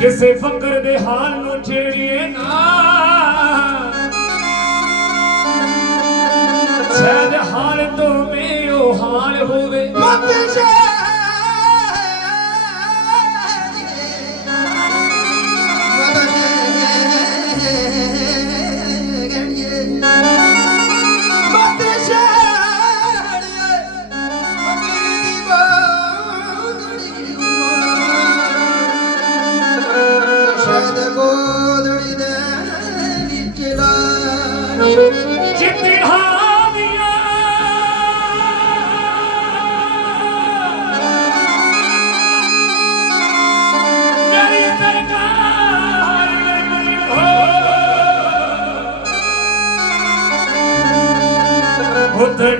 ਕਿਸੇ ਫਕਰ ਦੇ ਹਾਲ ਨੂੰ ਛੇੜੀਏ ਨਾ। ਕਿਸੇ ਹਾਲ ਤੋਂ ਮੇਓ ਹੋਵੇ। ਮਤ ਛੇ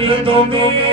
You know me.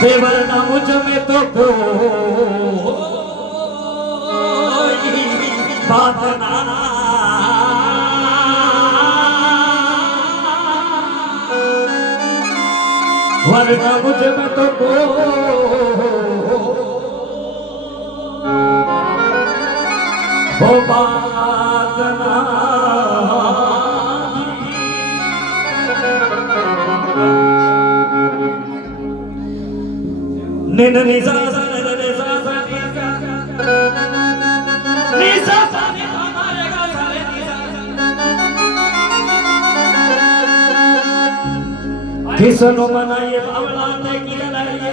દેવર ના મુજમે તો બાધના વરના મુજબ તો કો ભોપાતના ਨੀ ਨੀ ਸਾ ਸਾ ਨੀ ਨੀ ਸਾ ਸਾ ਨੀ ਸਾ ਨੀ ਸਾ ਸਾ ਨੀ ਹਮਾਰੇ ਗਾ ਸਾਰੇ ਨੀ ਸਾ ਕਿਸ ਨੂੰ ਮਨਾਈਏ ਅਵਲਾ ਤੇ ਕਿਨ ਲਾਈਏ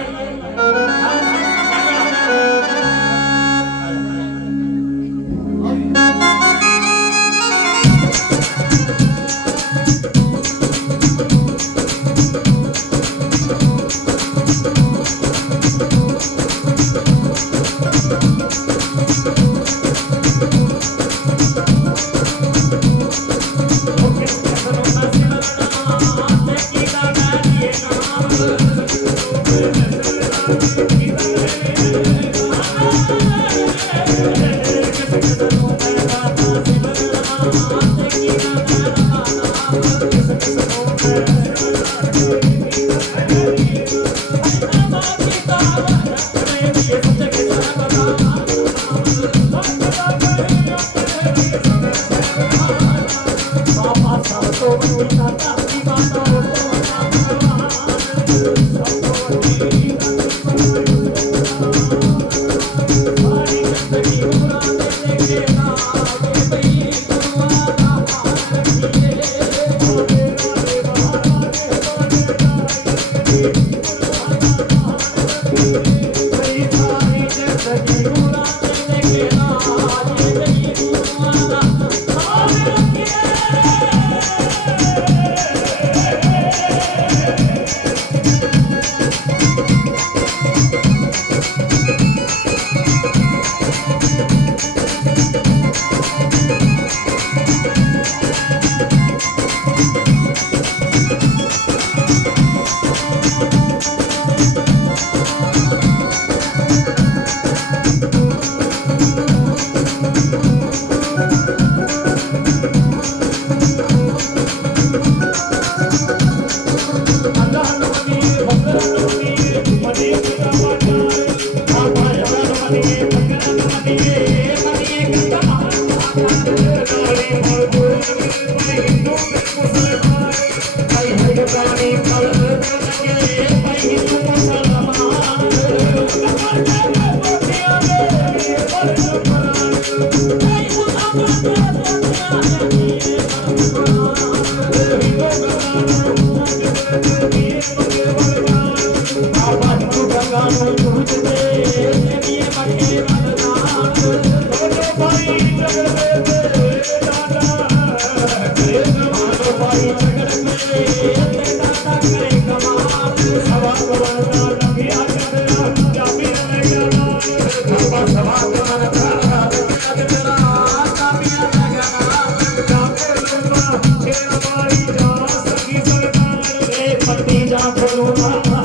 রাখতে যাবো না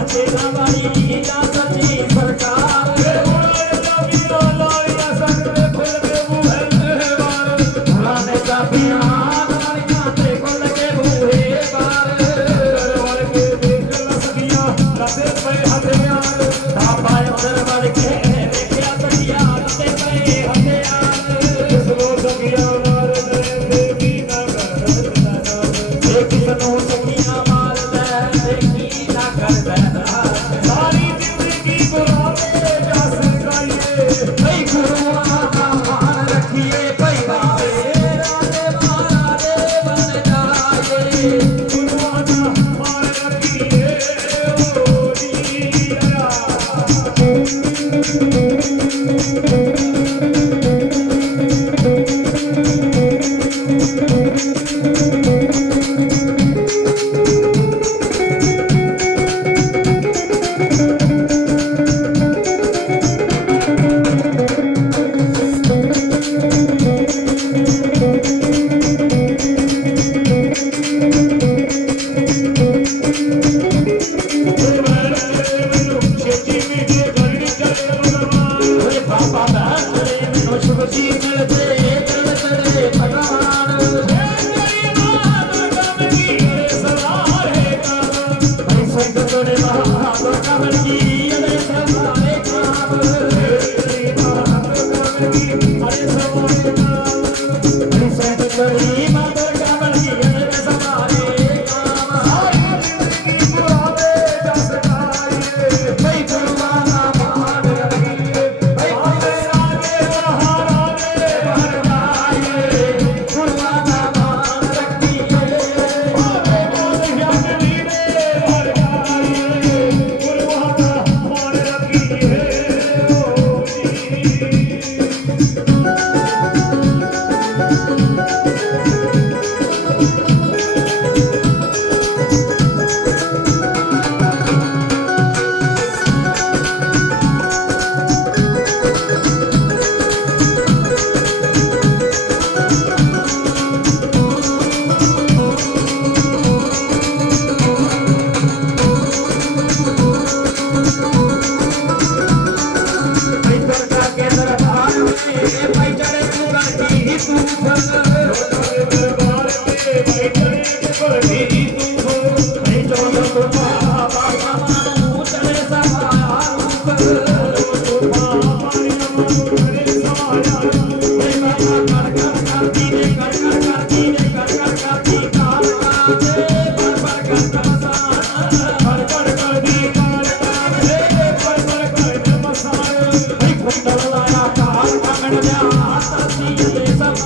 Thank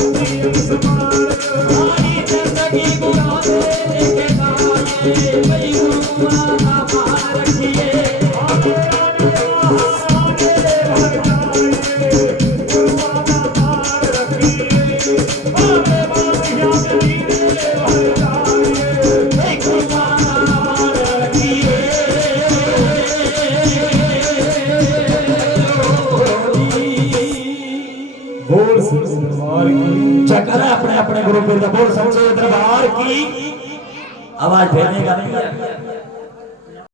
you. ভেঙে